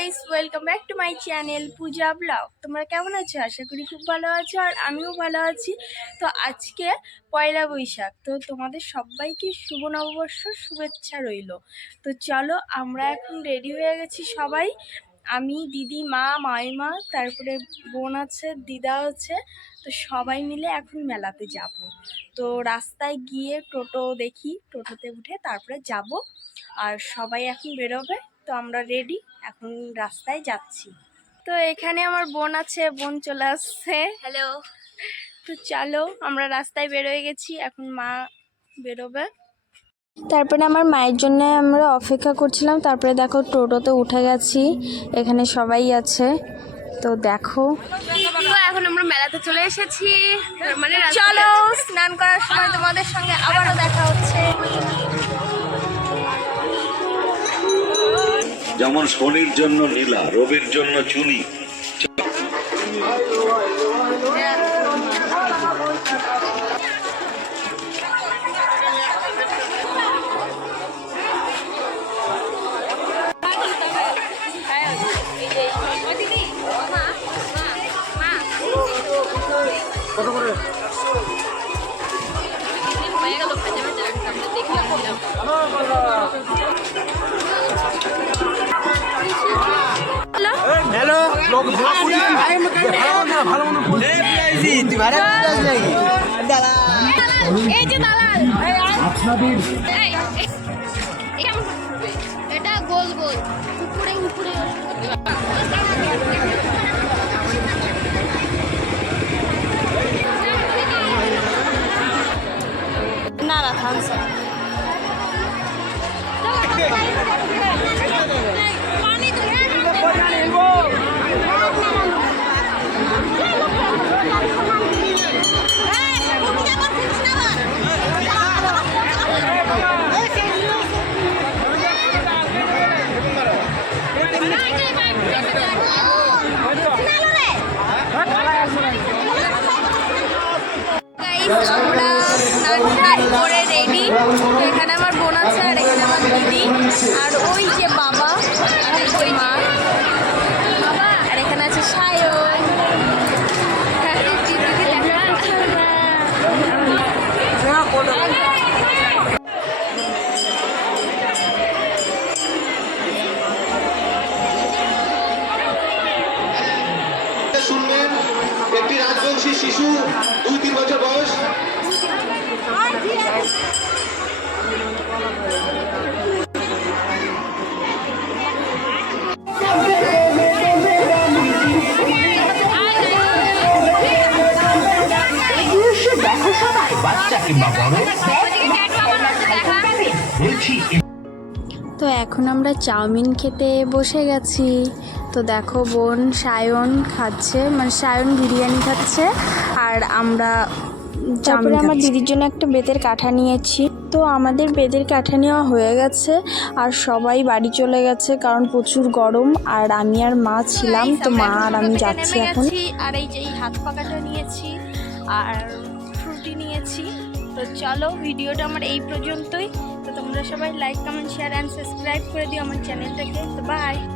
Guys welcome back to my channel Puja blog তোমরা কেমন আছো? আশা করি খুব ভালো আছো আর আমিও ভালো আছি। তো আজকে পয়লা বৈশাখ, তো তোমাদের সবাইকে শুভ নববর্ষ শুভেচ্ছা রইল। তো চলো আমরা এখন রেডি হয়ে গেছি সবাই। আমি, দিদি, মা, মাইমা, তারপরে বোন আছে, দিদা আছে। তো সবাই মিলে এখন মেলাতে যাব। তো রাস্তায় গিয়ে টোটো দেখি, টোটোতে উঠে তারপরে যাব। আর সবাই এখন বেরোবে। তো আমরা রেডি এখন রাস্তায় যাচ্ছি। তো এখানে আমার বোন আছে বোন চলে আসছে। হ্যালো তো চলো আমরা রাস্তায় বেরোয় গেছি এখন মা বেরোবে। তারপরে আমার মায়ের জন্য আমরা অপেক্ষা করছিলাম তারপরে দেখো টোটোতে উঠে গেছি এখানে সবাই আছে। তো দেখো। এখন আমরা মেলাতে চলে এসেছি। মানে চলো স্নান করার সময় তোমাদের সঙ্গে আবারও দেখা হচ্ছে। যেমন শনির জন্য নীলা রবির জন্য চুনি। এই যে দালাল? এটা গোল গোল উপরে উপরে না না থামস আমরা স্নান করে রেডি এখানে আমার বোন আছে আর এখানে আমার দিদি আর ওই যে বাবা আর যে মা আর এখানে আছে সায়ন শিশু দুই তিন বছর বয়স। কিংবা বড়? বলছি তো এখন আমরা চাউমিন খেতে বসে গেছি। তো দেখো বোন সায়ন খাচ্ছে মানে সায়ন বিরিয়ানি খাচ্ছে আর আমরা তারপরে আমার দিদির জন্য একটা বেতের কাঠা নিয়েছি। তো আমাদের বেতের কাঠা নেওয়া হয়ে গেছে আর সবাই বাড়ি চলে গেছে কারণ প্রচুর গরম আর আমি আর মা ছিলাম তো মা আর আমি যাচ্ছি এখন। আর এই যে হাত পাকাটা নিয়েছি আর ফ্রুটি নিয়েছি। তো চলো ভিডিওটা আমার এই পর্যন্তই। তো তোমরা সবাই like comment share and subscribe করে দিও আমার চ্যানেলটাকে তো বাই